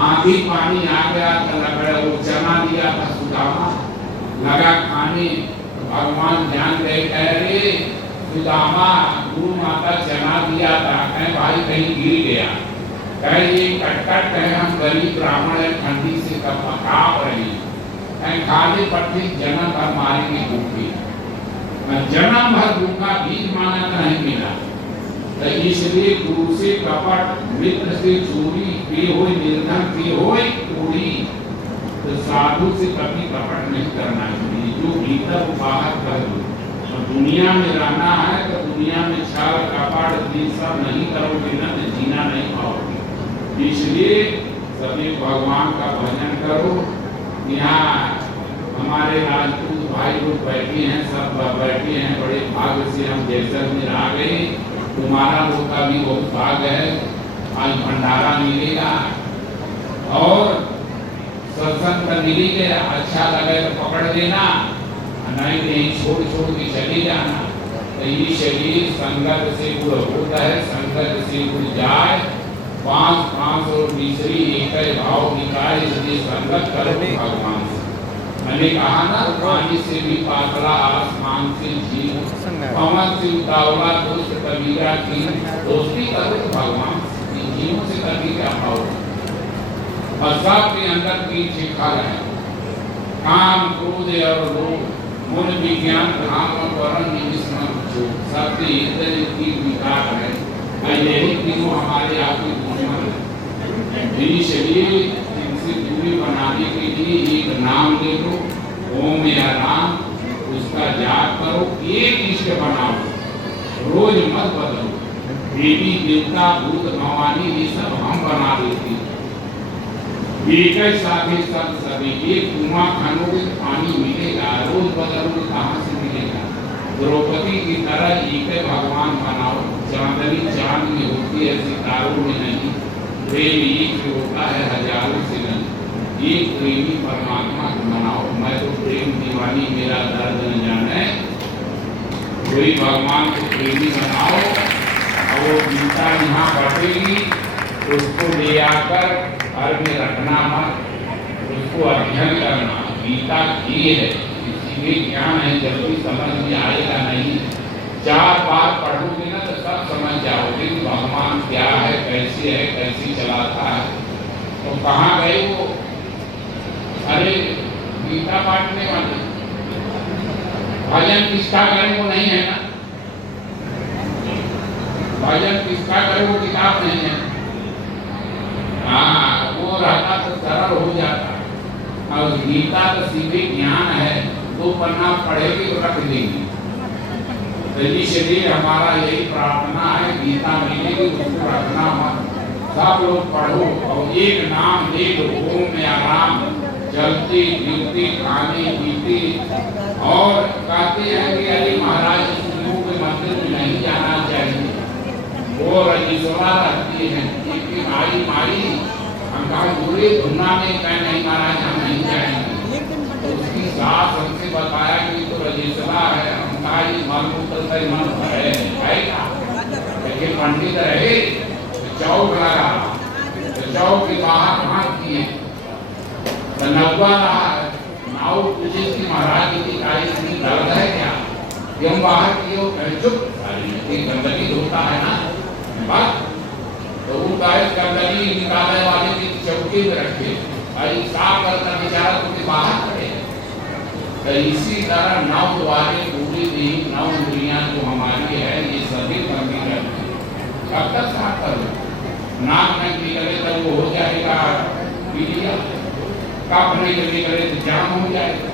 आंधी पानी आ गया तो लकड़ा वो चना दिया था सुदामा, लगा खाने। भगवान ध्यान दे कह रहे सुदामा गुरु माता चना दिया था, कहे भाई कहीं गिर गया। कहे ये कटकट कहे हम गरीब ब्राह्मण है, ठंडी से कांप रही। कहे खाने पट्टी जन्म भर मारेंगे भूखे, जन्म भर भूखा बीज माना नहीं मिला। तो इसलिए गुरु से कपट, मित्र से चोरी, प्रिय हो निर्धन, प्रिय हो चोरी। तो साधु से कभी कपट नहीं करना चाहिए। जो भीतर वो बाहर कर दो। और दुनिया में रहना है तो दुनिया में छल कपट ये सब नहीं करोगे ना तो जीना नहीं पाओगे। इसलिए सभी भगवान का भजन करो। यहाँ हमारे राजपूत भाई लोग बैठे हैं, सब बैठे हैं, बड़े भाग्य से हम जैसलमेर आ गए। तुम्हारा लोग का भी बहुत भाग्य है, आज भंडारा मिलेगा और सत्संग का मिली गया। अच्छा लगे तो पकड़ लेना, नहीं छोड़ के चले जाना। तो ये शरीर संगत से गुण होता है, संगत से गुण जाए पांच पांच और तीसरी एक भाव निकाय यदि संगत करो भगवान से। मैंने कहा ना, पानी से भी पातला आसमान से जीव, पवन से उतावला दोस्त कबीरा की, दोस्ती करो तो भगवान से, जीवों से कभी क्या पाओ। और सबके अंदर तीन शिखर है, काम क्रोध और लोभ, मूल विज्ञान धाम वरण निमिषण जो सबसे इधर की विकार है। यही तीनों हमारे आपके दुश्मन है। इसलिए इनसे दूरी बनाने के लिए एक नाम ले लो, ओम या राम, उसका जाप करो, एक इष्ट बनाओ, रोज मत बदलो। देवी देवता भूत भवानी ये सब हम बना देते, एक ही साथ ही सब सभी। एक कुआं खानोगे तो पानी मिलेगा, रोज बदलोगे कहाँ से मिलेगा। द्रौपदी की तरह एक ही भगवान बनाओ, चांदनी चांद में होती है सितारों में नहीं। प्रेम एक होता है हजारों से नहीं। एक प्रेमी परमात्मा को मनाओ। मैं तो प्रेम दीवानी मेरा दर्द न जाने, कोई भगवान को प्रेमी बनाओ। और वो गीता यहाँ बढ़ेगी, उसको ले आकर घर में रखना मत, उसको अध्ययन करना। गीता ये है, इसीलिए ज्ञान है, जल्दी समझ में आएगा नहीं। 4 बार पढ़ोगे ना तो सब समझ जाओगे कि भगवान क्या है, कैसे चलाता है। तो कहाँ गए वो? अरे गीता बांटने वाले भजन किसका करें वो नहीं है ना, भजन किसका करें वो किताब नहीं है। हाँ, वो रहता तो सरल हो जाता। और गीता तो सीधे ज्ञान है, 2 पन्ना पढ़ेगी तो रख देगी। तो इसलिए हमारा यही प्रार्थना है, गीता मिलेगी उसको रखना मत, सब लोग पढ़ो और एक नाम ले लो, ओम या राम। चलती फिरती खाने पीती और कहते हैं कि अरे महाराज हिंदुओं के मंदिर में नहीं जाना चाहिए, वो रजिस्वा रखती है कि मारी मारी हम कहा पूरे धुना में कह नहीं महाराज हम नहीं जाएंगे। तो उसकी सास हमसे बताया कि तो रजिस्वा है, हम कहा ये मन मूत्र मन है लेकिन पंडित रहे चौक लगा, तो चौक के बाहर वहां किए नौवा रहा है, नाव पूछे कि महाराज की दर्द है क्या, ये हम बाहर किए चुप, गंदगी धोता है ना बस। तो वो गंदगी निकालने वाले की चौकी में रखे, भाई साफ करता बेचारा तुझे बाहर करे। तो इसी तरह 9 द्वारे पूरी दी 9 इंद्रियां जो हमारी है ये सभी बंदी रहती है। कब तक साफ करो, नाक नहीं निकले तो वो हो जाएगा पीलिया, कफ नहीं निकले तो जाम हो जाएगा,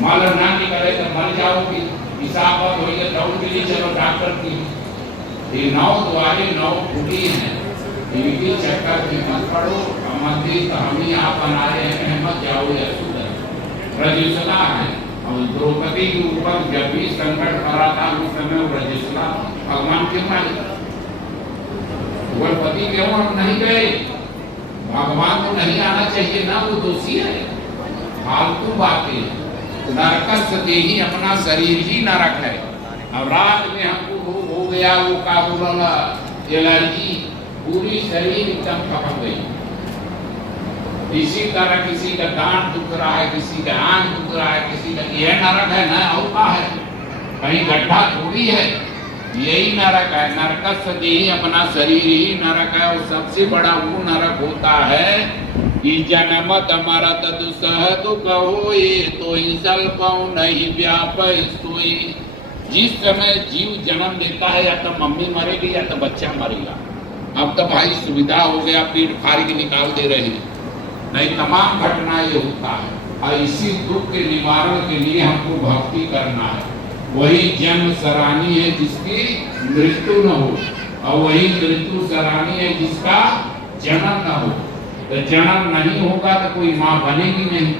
मल ना निकले तो मर जाओगी, हिसाब हो गया दौड़ के लिए चलो डॉक्टर की। ये 9 द्वारे 9 फूटी हैं, इनकी चक्कर की मत पड़ो। मंदिर तो हम ही आप बना रहे हैं, मत जाओ या सुधर रजिस्ला है। और द्रौपदी के ऊपर जब भी संकट पड़ा था उस समय वो रजिस्ला भगवान क्यों आए, द्रौपदी क्यों हम नहीं गए, भगवान को नहीं आना चाहिए ना, वो दोषी है। फालतू बातें, नरकस देही अपना शरीर ही नरक है। अब रात में हमको हो गया वो का बोला एलर्जी, पूरी शरीर एकदम खपक गई। इसी तरह किसी का दांत दुख रहा है, किसी का आंख दुख रहा है, किसी का यह नरक है ना, और का है कहीं गड्ढा थोड़ी है, यही नरक है। नरकस देही अपना शरीर ही नरक है। और सबसे बड़ा वो नरक होता है कि जन्मत मरत दुसह दुख होए, तो ही सल्पौ नहीं व्याप सोई। जिस समय जीव जन्म देता है या तो मम्मी मरेगी या तो बच्चा मरेगा। अब तो भाई सुविधा हो गया, पेट फाड़ के निकाल दे रहे हैं, नहीं तमाम घटना ये होता है। और इसी दुख के निवारण के लिए हमको भक्ति करना है। वही जन्म सरानी है जिसकी मृत्यु न हो, और वही मृत्यु सरानी है जिसका जन्म न हो। तो जन्म नहीं होगा तो कोई माँ बनेगी नहीं।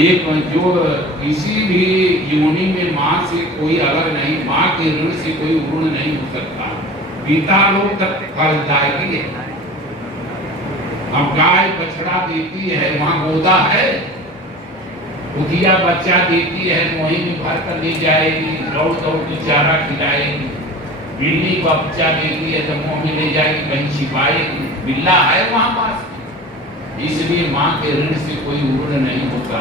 एक जो किसी भी योनि में माँ से कोई अलग नहीं, माँ के ऋण से कोई ऋण नहीं हो सकता। पिता लोग तक फलदायी है। अब गाय बछड़ा देती है, वहां गोदा है, उधिया बच्चा देती है, वहीं में भर कर ले जाएगी, दौड़ दौड़ के चारा खिलाएगी। बिल्ली बच्चा देती है तो मुंह में ले जाएगी, कहीं छिपाए, बिल्ला है वहां पास। इसलिए माँ के ऋण से कोई ऋण नहीं होता।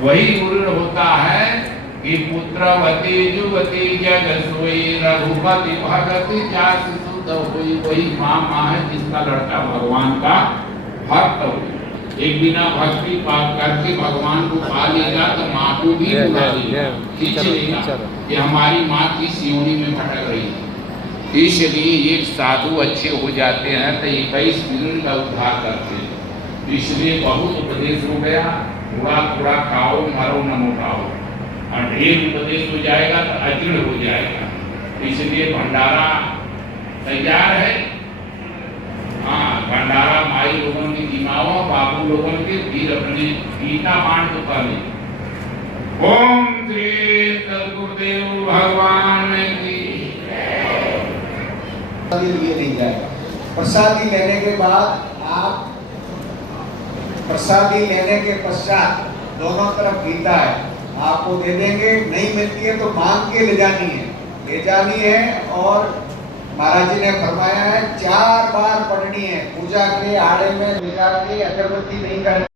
वही ऋण होता है कि पुत्रवती जुवती जग सोई, रघुपति भगति जास सुत होई। वही माँ है जिसका लड़का भगवान का भक्त हो। एक बिना भक्ति पाप करके भगवान को पा लेगा तो माँ को भी बुला लेगा, खींच लेगा। ये हमारी माँ की सियोनी में भटक रही है। इसलिए ये साधु अच्छे हो जाते हैं तो 21 मिनट का उद्धार करते हैं। इसलिए बहुत उपदेश हो गया, थोड़ा थोड़ा खाओ, मरो न मोटाओ। और ढेर उपदेश हो जाएगा तो अजीर्ण हो जाएगा। इसलिए भंडारा तैयार है। हाँ, भंडारा माई लोगों की दिमाओ, बाबू लोगों के फिर अपने गीता बांट तो पहले। ओम श्री सदगुरुदेव भगवान की लिए नहीं जाएगा। प्रसादी लेने के बाद आप, प्रसादी लेने के पश्चात दोनों तरफ गीता है, आपको दे देंगे। नहीं मिलती है तो मांग के ले जानी है। और महाराज जी ने फरमाया है 4 बार पढ़नी है। पूजा के आड़े में ले जाके अगरबत्ती नहीं करनी।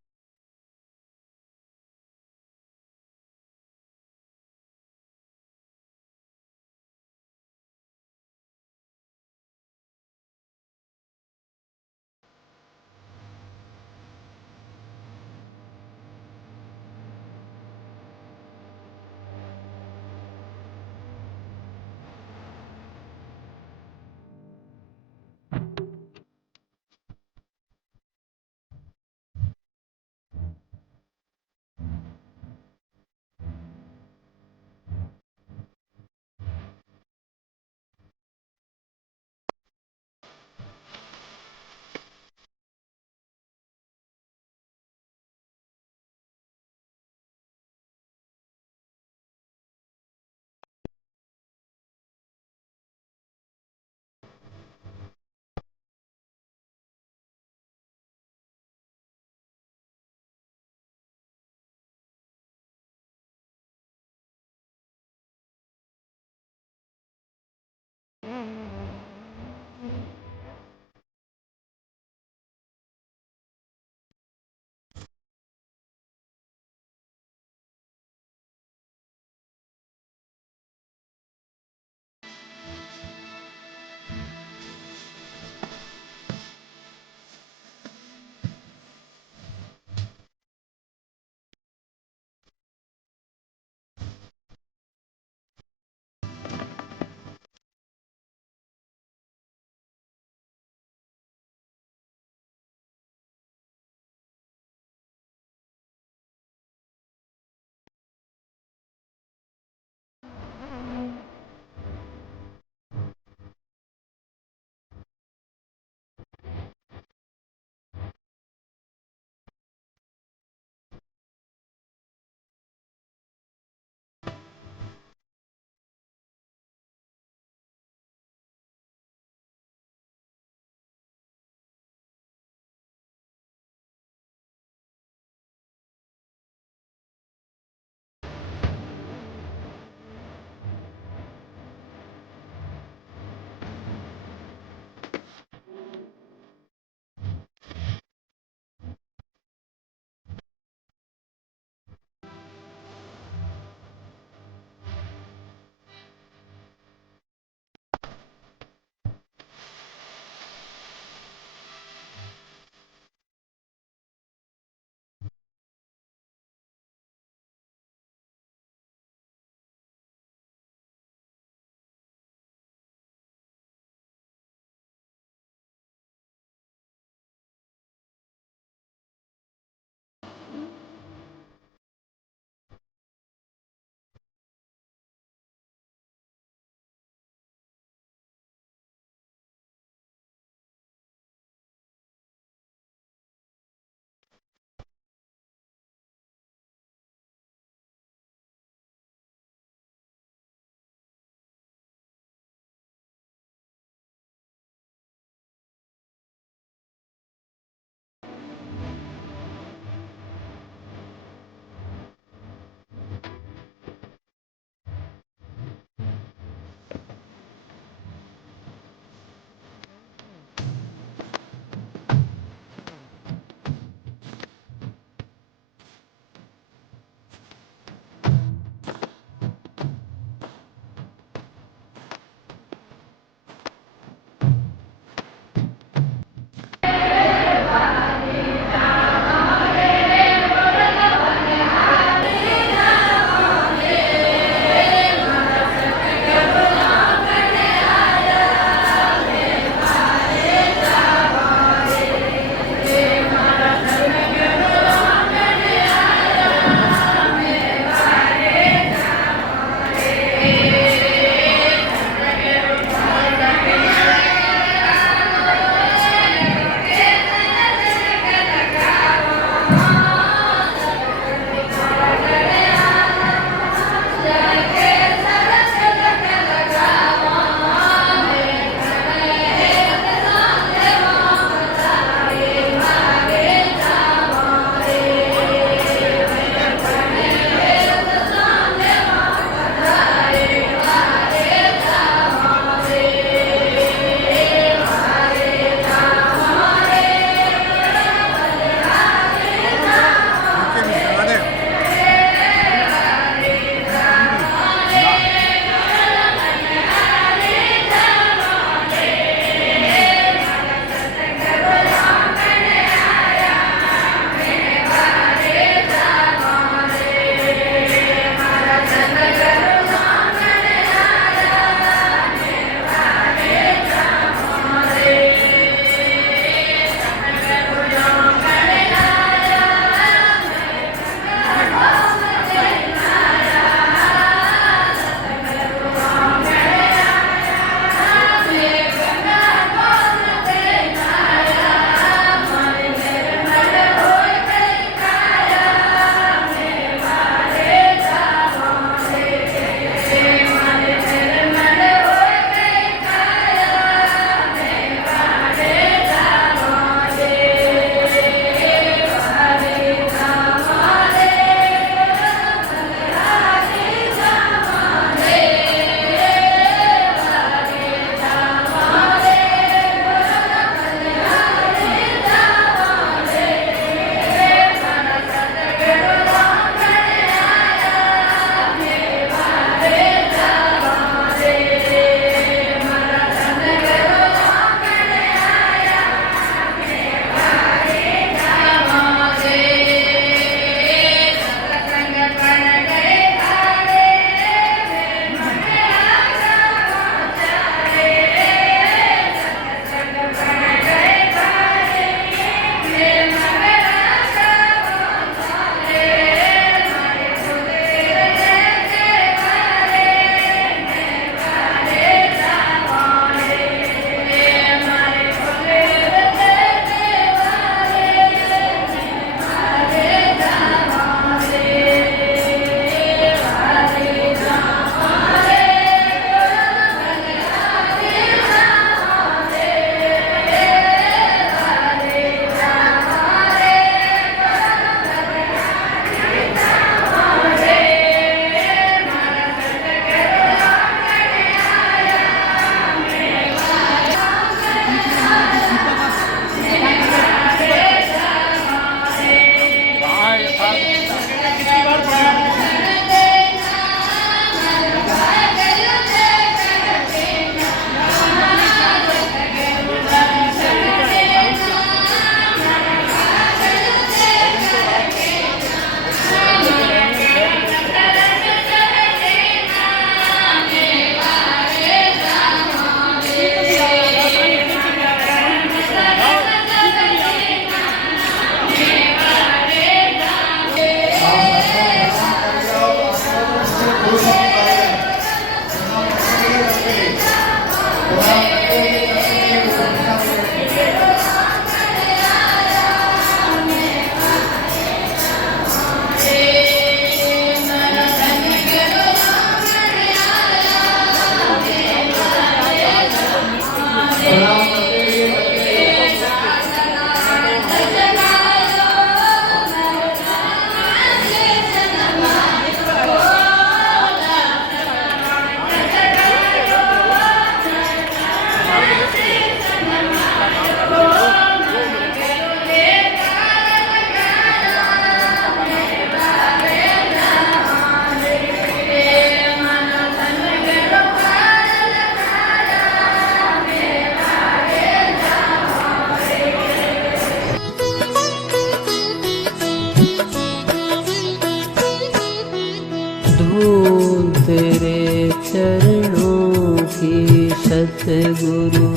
तेरे चरणों की सतगुरु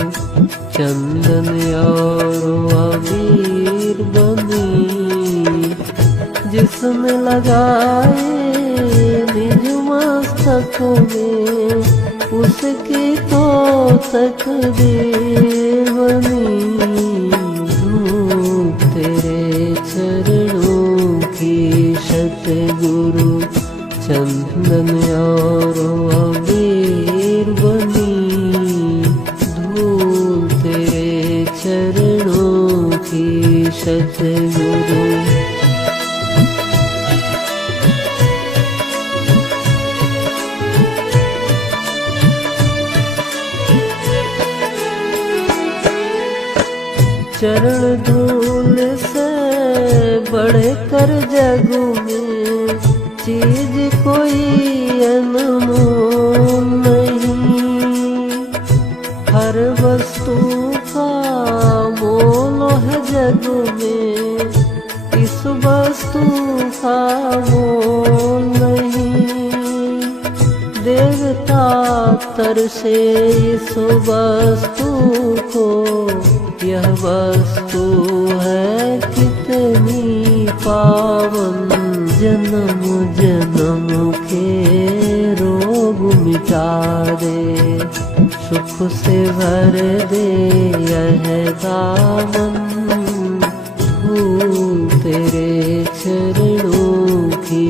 चंदन और अबीर बनी, जिसने लगाए निज मस्तक में उसकी तो तकदीर बनी। धूप तेरे चरणों की सतगुरु चंदन और अबीर बनी, धूप तेरे चरणों की सतगुरु। चरण धूल से बढ़कर जग में चीज कोई अनमोल नहीं, हर वस्तु का मोल है जग में, इस वस्तु का मोल नहीं। देवता तरसे इस वस्तु को, यह वस्तु है कितनी पावन, जन्म जन्म के रोग मिटा दे, सुख से भर दे यह दामन। धूल तेरे चरणों की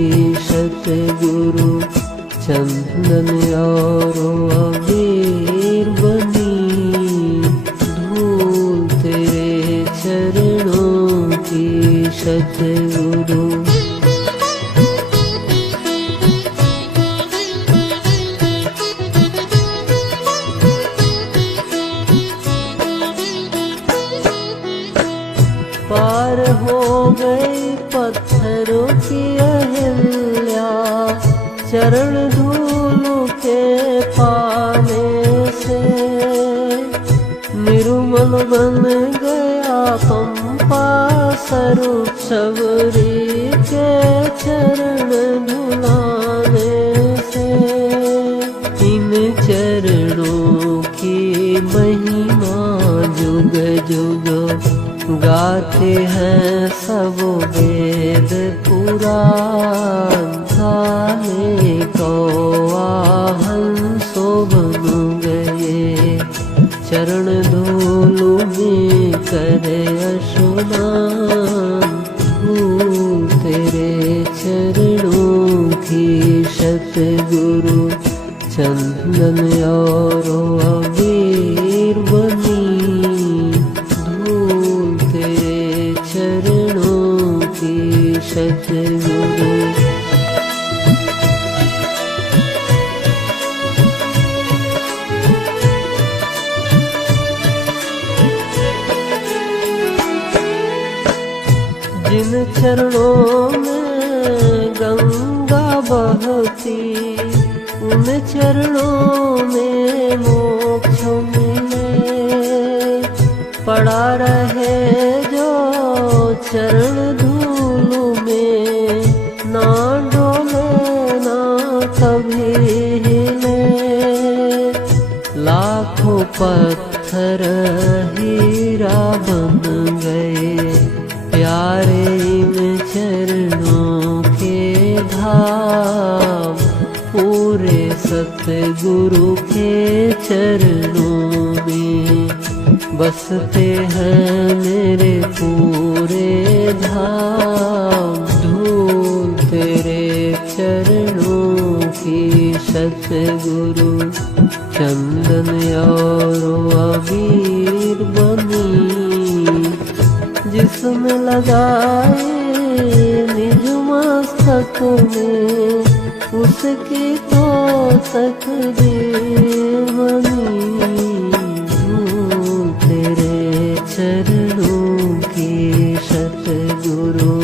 सतगुरु चंदन और अबीर बनी, धूल तेरे चरणों की सतगुरु। पार हो गई पत्थरों की अहिल्या, चरण धूल के पाने से, निर्मल बन गया पंपा स्वरूप सबरी के चरण धुलाने से। इन चरणों की महिमा जुग जुग गाते हैं सब वेद पुराण, काले कौआ हंसो बन गए, चरण धूलु में करे स्नान। धूल तेरे चरणों की सतगुरु चंदन और अबीर बनी, धूल तेरे चरणों की सतगुरु। जिन चरणों में गंगा बहती, उन चरणों में मोक्ष मिले, पड़ा रहे जो चरण धूल में, ना डोले ना कभी हिले। लाखों पत्थर हीरा बन गए, प्यारे इन चरणों के धाम, पूरे सतगुरु के चरणों में बसते हैं मेरे पूरे धाम। धूल तेरे चरणों की सतगुरु चंदन और अबीर बनी, जिसमें लगाए निज मस्तक में उसकी तो तकदीर बनी। धूल तेरे चरणों की सतगुरु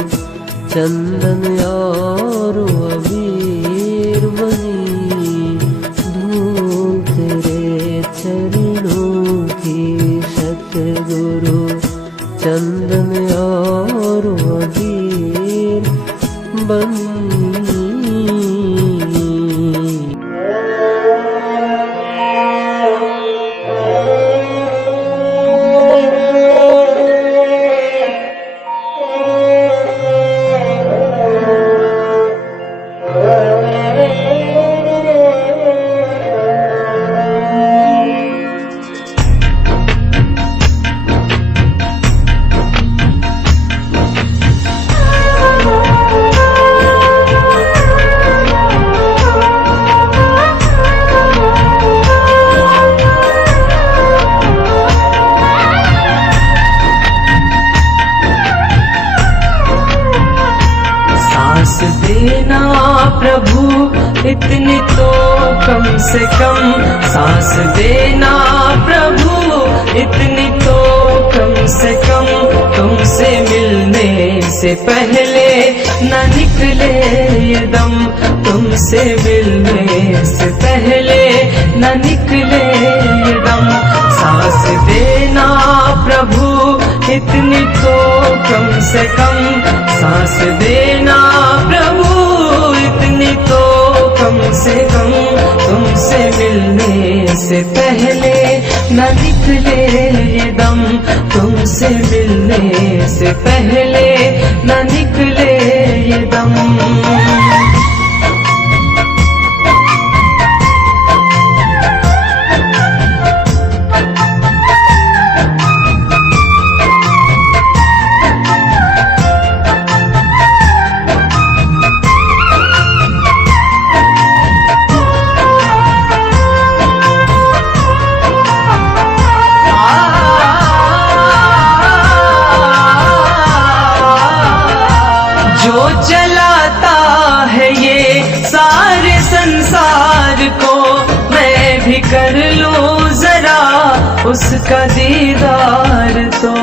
चंदन और अबीर बनी, धूल तेरे चरणों की सतगुरु चंदन और अबीर बनी। से कम सांस देना प्रभु, इतनी तो कम से कम तुमसे मिलने से पहले न निकले ये दम, तुमसे मिलने से पहले न निकले ये दम। सांस देना प्रभु, इतनी तो कम से कम सांस देना प्रभु, इतनी तो कम से कम तुमसे मिलने से पहले न निकले ये दम, तुमसे मिलने से पहले न निकले ये दम। जो चलाता है ये सारे संसार को, मैं भी कर लूं जरा उसका दीदार तो।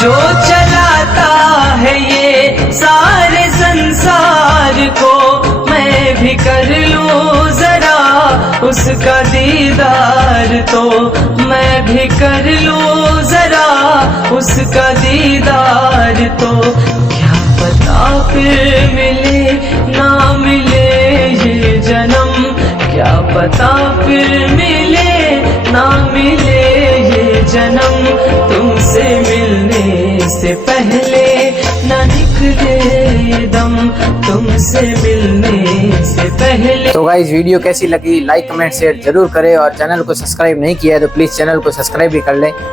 जो चलाता है ये सारे संसार को, मैं भी कर लूं जरा उसका दीदार तो, मैं भी कर लूं जरा उसका दीदार तो। क्या पता फिर मिले ना मिले ये जन्म, क्या पता फिर मिले ना मिले ये जन्म, तुमसे मिलने से पहले न निकले ये दम, तुमसे मिलने से पहले। तो गाइस वीडियो कैसी लगी, लाइक कमेंट शेयर जरूर करें, और चैनल को सब्सक्राइब नहीं किया है तो प्लीज़ चैनल को सब्सक्राइब भी कर लें।